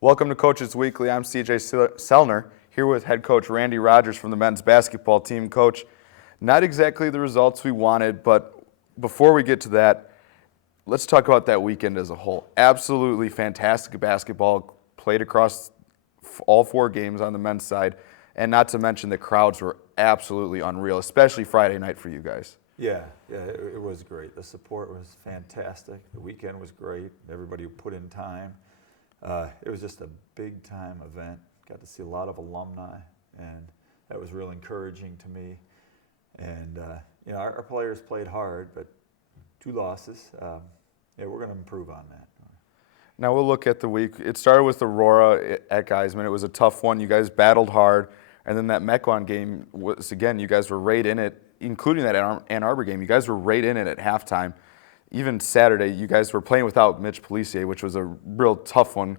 Welcome to Coaches Weekly. I'm CJ Selner, here with head coach Randy Rogers from the men's basketball team. Coach, not exactly the results we wanted, but before we get to that, let's talk about that weekend as a whole. Absolutely fantastic basketball played across all 4 games on the men's side, and not to mention the crowds were absolutely unreal, especially Friday night for you guys. Yeah, it was great. The support was fantastic. The weekend was great. Everybody put in time. It was just a big-time event. Got to see a lot of alumni, and that was real encouraging to me. And our players played hard, but 2 losses. We're going to improve on that. Now we'll look at the week. It started with Aurora at Geisman. It was a tough one. You guys battled hard. And then that Mequon game was, again, you guys were right in it, including that Ann Arbor game. You guys were right in it at halftime. Even Saturday, you guys were playing without Mitch Policier, which was a real tough one.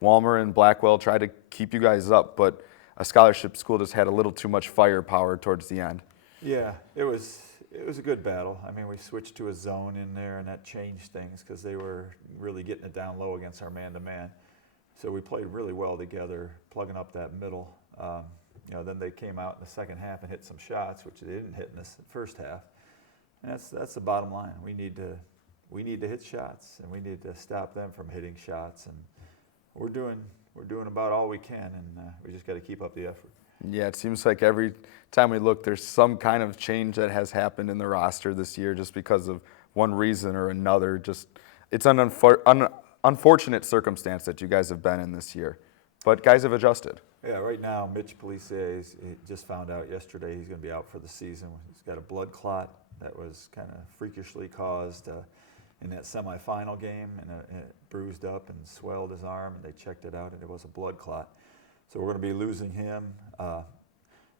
Walmer and Blackwell tried to keep you guys up, but a scholarship school just had a little too much firepower towards the end. Yeah, it was a good battle. I mean, we switched to a zone in there, and that changed things because they were really getting it down low against our man-to-man. So we played really well together, plugging up that middle. Then they came out in the second half and hit some shots, which they didn't hit in the first half. And that's the bottom line. We need to hit shots, and we need to stop them from hitting shots. And we're doing about all we can, and we just got to keep up the effort. Yeah, it seems like every time we look, there's some kind of change that has happened in the roster this year just because of one reason or another. It's an unfortunate circumstance that you guys have been in this year, but guys have adjusted. Yeah, right now, Mitch Policier, he just found out yesterday he's going to be out for the season. He's got a blood clot that was kind of freakishly caused in that semifinal game, and it bruised up and swelled his arm, and they checked it out, and it was a blood clot. So we're going to be losing him.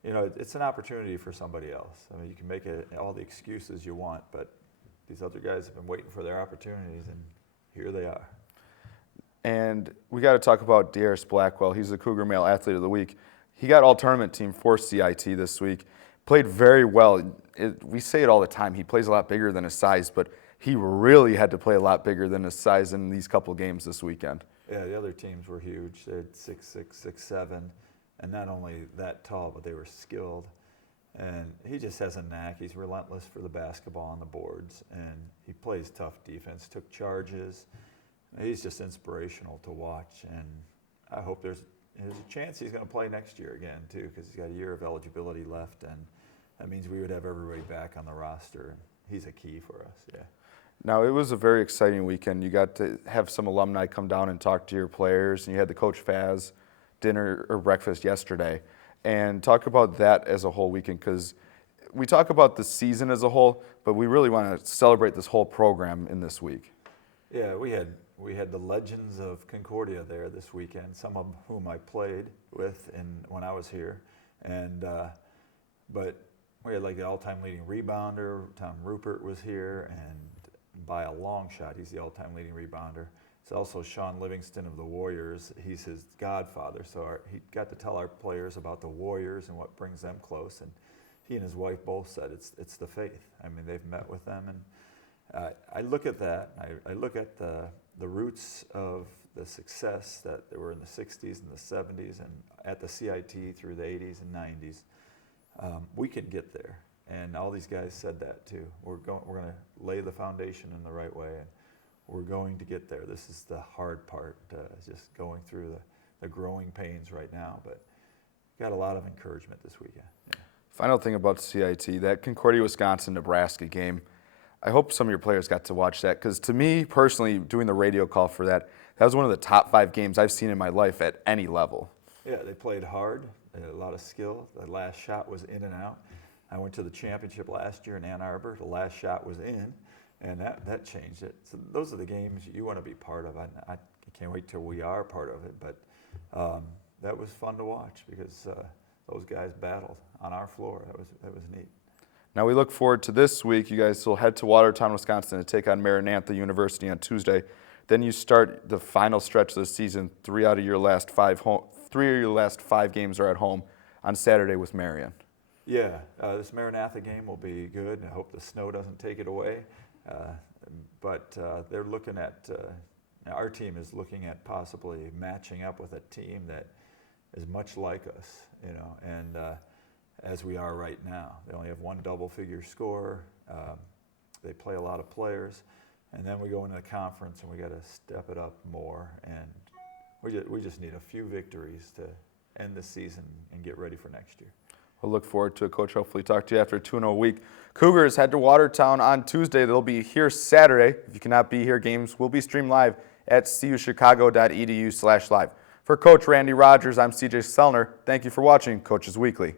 It's an opportunity for somebody else. I mean, you can make all the excuses you want, but these other guys have been waiting for their opportunities, and here they are. And we got to talk about Darius Blackwell. He's the Cougar Male Athlete of the Week. He got all-tournament team for CIT this week. Played very well. We say it all the time. He plays a lot bigger than his size, but he really had to play a lot bigger than his size in these couple games this weekend. Yeah, the other teams were huge. They had 6'6", 6'7", and not only that tall, but they were skilled. And he just has a knack. He's relentless for the basketball on the boards, and he plays tough defense, took charges. He's just inspirational to watch, and I hope there's a chance he's going to play next year again, too, because he's got a year of eligibility left, and that means we would have everybody back on the roster. He's a key for us, yeah. Now, it was a very exciting weekend. You got to have some alumni come down and talk to your players, and you had the Coach Faz dinner or breakfast yesterday. And talk about that as a whole weekend, because we talk about the season as a whole, but we really want to celebrate this whole program in this week. Yeah, we had the legends of Concordia there this weekend, some of whom I played with when I was here. But we had like the all-time leading rebounder. Tom Rupert was here, and by a long shot, he's the all-time leading rebounder. It's also Sean Livingston of the Warriors. He's his godfather, so he got to tell our players about the Warriors and what brings them close. And he and his wife both said it's the faith. I mean, they've met with them, and I look at that. I look at the roots of the success that they were in the 60s and the 70s and at the CIT through the 80s and 90s. We can get there, and all these guys said that too. We're going to lay the foundation in the right way, and we're going to get there. This is the hard part, just going through the growing pains right now, but got a lot of encouragement this weekend. Yeah. Final thing about CIT, that Concordia, Wisconsin, Nebraska game, I hope some of your players got to watch that, because to me personally, doing the radio call for that was one of the top 5 games I've seen in my life at any level. Yeah, they played hard. They had a lot of skill. The last shot was in and out. I went to the championship last year in Ann Arbor. The last shot was in, and that changed it. So those are the games you want to be part of. I can't wait till we are part of it, but that was fun to watch because those guys battled on our floor. That was neat. Now we look forward to this week. You guys will head to Watertown, Wisconsin to take on Maranatha University on Tuesday. Then you start the final stretch of the season. 3 of your last 5 games are at home on Saturday with Marion. Yeah, this Maranatha game will be good. I hope the snow doesn't take it away. But they're looking at Now, our team is looking at possibly matching up with a team that is much like us, and as we are right now. They only have one double-figure scorer. They play a lot of players, and then we go into the conference and we got to step it up more. And we just need a few victories to end the season and get ready for next year. We'll look forward to it, Coach. Hopefully talk to you after a 2-0 week. Cougars head to Watertown on Tuesday. They'll be here Saturday. If you cannot be here, games will be streamed live at cuchicago.edu/live. For Coach Randy Rogers, I'm CJ Sellner. Thank you for watching Coaches Weekly.